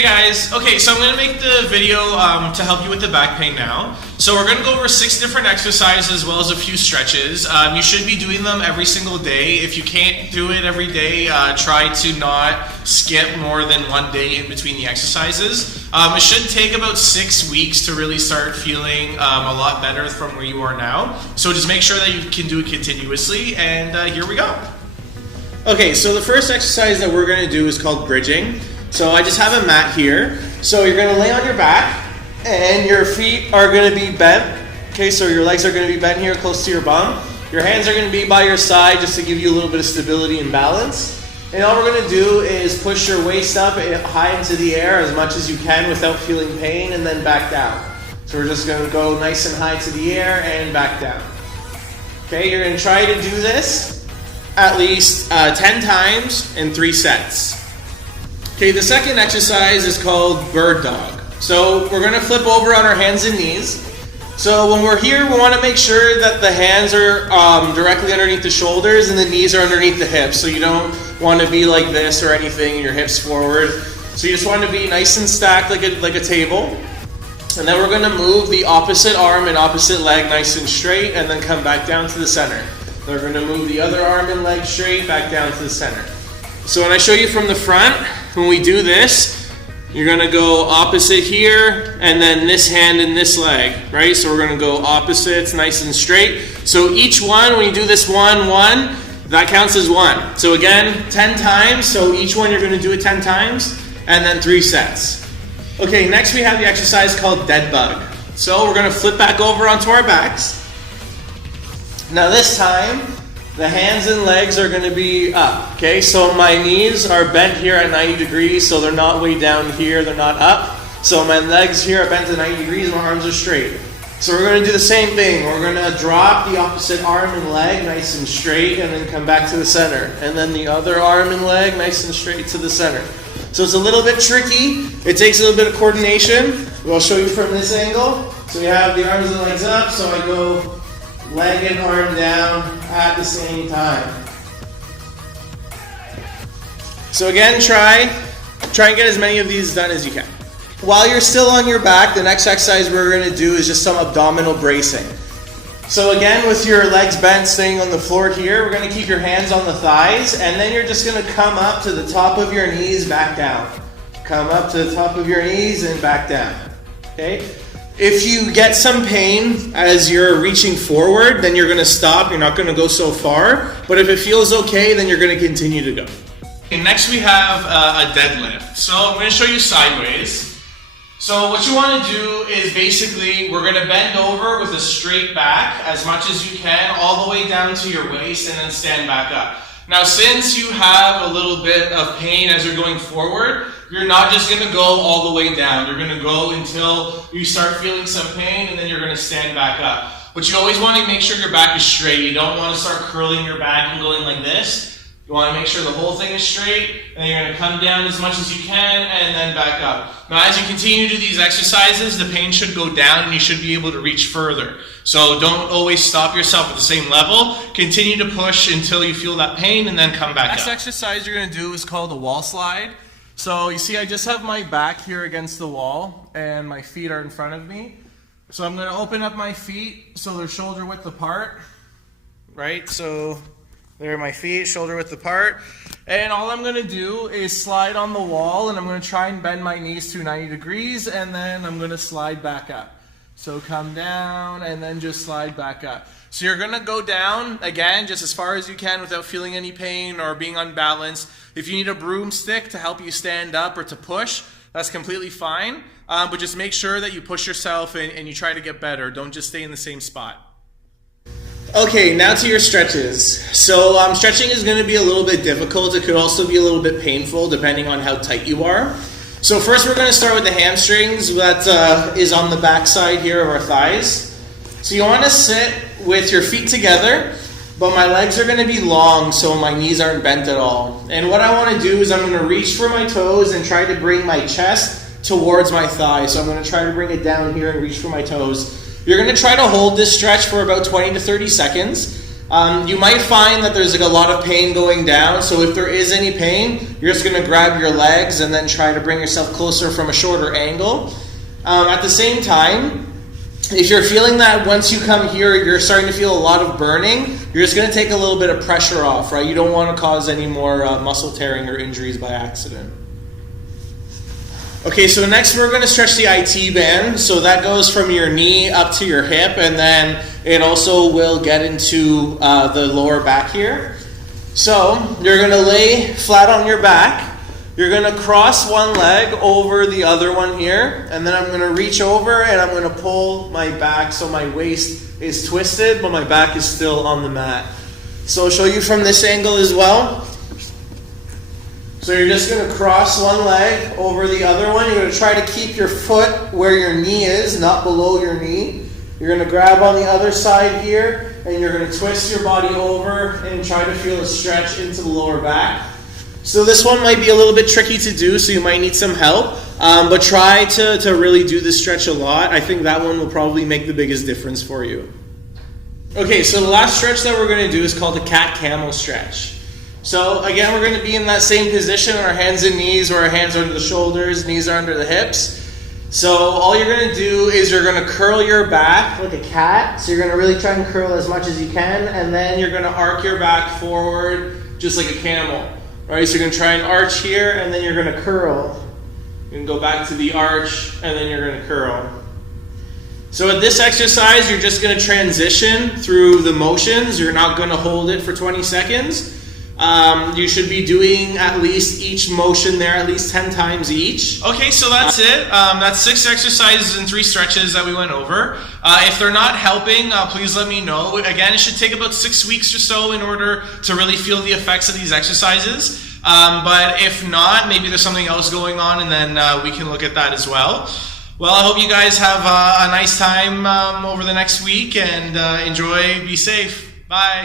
Hey guys, okay, so I'm going to make the video to help you with the back pain now. So we're going to go over 6 different exercises as well as a few stretches. You should be doing them every single day. If you can't do it every day, try to not skip more than one day in between the exercises. It should take about 6 weeks to really start feeling a lot better from where you are now. So just make sure that you can do it continuously, and here we go. Okay, so the first exercise that we're going to do is called bridging. So I just have a mat here. So you're going to lay on your back and your feet are going to be bent. Okay, so your legs are going to be bent here close to your bum. Your hands are going to be by your side just to give you a little bit of stability and balance. And all we're going to do is push your waist up high into the air as much as you can without feeling pain, and then back down. So we're just going to go nice and high to the air and back down. Okay, you're going to try to do this at least 10 times in 3 sets. Okay, the second exercise is called bird dog. So we're going to flip over on our hands and knees. So when we're here, we want to make sure that the hands are directly underneath the shoulders and the knees are underneath the hips. So you don't want to be like this or anything and your hips forward. So you just want to be nice and stacked like a table. And then we're going to move the opposite arm and opposite leg nice and straight, and then come back down to the center. Then we're going to move the other arm and leg straight back down to the center. So when I show you from the front, when we do this, you're going to go opposite here, and then this hand and this leg, right? So we're going to go opposites, nice and straight. So each one, when you do this 1, 1, that counts as 1. So again, 10 times. So each one you're going to do it 10 times, and then 3 sets. Okay, next we have the exercise called dead bug. So we're going to flip back over onto our backs. Now this time, the hands and legs are going to be up, okay? So my knees are bent here at 90 degrees, so they're not way down here, they're not up. So my legs here are bent at 90 degrees, and my arms are straight. So we're going to do the same thing. We're going to drop the opposite arm and leg nice and straight, and then come back to the center. And then the other arm and leg nice and straight to the center. So it's a little bit tricky. It takes a little bit of coordination. I'll show you from this angle. So we have the arms and legs up, so I go leg and arm down at the same time. So again, try and get as many of these done as you can. While you're still on your back, the next exercise we're going to do is just some abdominal bracing. So again, with your legs bent, staying on the floor here, we're going to keep your hands on the thighs, and then you're just going to come up to the top of your knees, back down. Come up to the top of your knees and back down. Okay? If you get some pain as you're reaching forward, then you're going to stop. You're not going to go so far. But if it feels okay, then you're going to continue to go. Okay, next we have a deadlift. So I'm going to show you sideways. So what you want to do is basically, we're going to bend over with a straight back as much as you can, all the way down to your waist, and then stand back up. Now, since you have a little bit of pain as you're going forward, you're not just going to go all the way down. You're going to go until you start feeling some pain, and then you're going to stand back up. But you always want to make sure your back is straight. You don't want to start curling your back and going like this. You want to make sure the whole thing is straight, and then you're going to come down as much as you can, and then back up. Now, as you continue to do these exercises, the pain should go down, and you should be able to reach further. So don't always stop yourself at the same level. Continue to push until you feel that pain, and then come back up. Next exercise you're going to do is called a wall slide. So you see, I just have my back here against the wall, and my feet are in front of me. So I'm going to open up my feet so they're shoulder width apart, right? So there are my feet, shoulder width apart. And all I'm going to do is slide on the wall, and I'm going to try and bend my knees to 90 degrees, and then I'm going to slide back up. So come down, and then just slide back up. So you're going to go down, again, just as far as you can without feeling any pain or being unbalanced. If you need a broomstick to help you stand up or to push, that's completely fine. But just make sure that you push yourself and you try to get better. Don't just stay in the same spot. Okay, now to your stretches. So stretching is going to be a little bit difficult. It could also be a little bit painful depending on how tight you are. So first we're going to start with the hamstrings that is on the back side here of our thighs. So you want to sit with your feet together, but my legs are going to be long so my knees aren't bent at all. And what I want to do is I'm going to reach for my toes and try to bring my chest towards my thighs. So I'm going to try to bring it down here and reach for my toes. You're going to try to hold this stretch for about 20 to 30 seconds. You might find that there's like a lot of pain going down, so if there is any pain, you're just going to grab your legs and then try to bring yourself closer from a shorter angle. At the same time, if you're feeling that once you come here, you're starting to feel a lot of burning, you're just going to take a little bit of pressure off, right? You don't want to cause any more muscle tearing or injuries by accident. Okay, so next we're going to stretch the IT band. So that goes from your knee up to your hip, and then it also will get into the lower back here. So you're going to lay flat on your back. You're going to cross one leg over the other one here, and then I'm going to reach over and I'm going to pull my back so my waist is twisted, but my back is still on the mat. So I'll show you from this angle as well. So you're just going to cross one leg over the other one. You're going to try to keep your foot where your knee is, not below your knee. You're going to grab on the other side here, and you're going to twist your body over and try to feel a stretch into the lower back. So this one might be a little bit tricky to do, so you might need some help, but try to really do this stretch a lot. I think that one will probably make the biggest difference for you. Okay, so the last stretch that we're going to do is called the cat-camel stretch. So again, we're going to be in that same position, our hands and knees, where our hands are under the shoulders, knees are under the hips. So all you're going to do is you're going to curl your back like a cat. So you're going to really try and curl as much as you can, and then you're going to arc your back forward just like a camel. Alright, so you're going to try and arch here, and then you're going to curl. You can go back to the arch, and then you're going to curl. So at this exercise, you're just going to transition through the motions. You're not going to hold it for 20 seconds. You should be doing at least each motion there, at least 10 times each. Okay, so that's it. That's 6 exercises and 3 stretches that we went over. If they're not helping, please let me know. Again, it should take about 6 weeks or so in order to really feel the effects of these exercises. But if not, maybe there's something else going on, and then we can look at that as well. Well, I hope you guys have a nice time over the next week, and enjoy, be safe. Bye.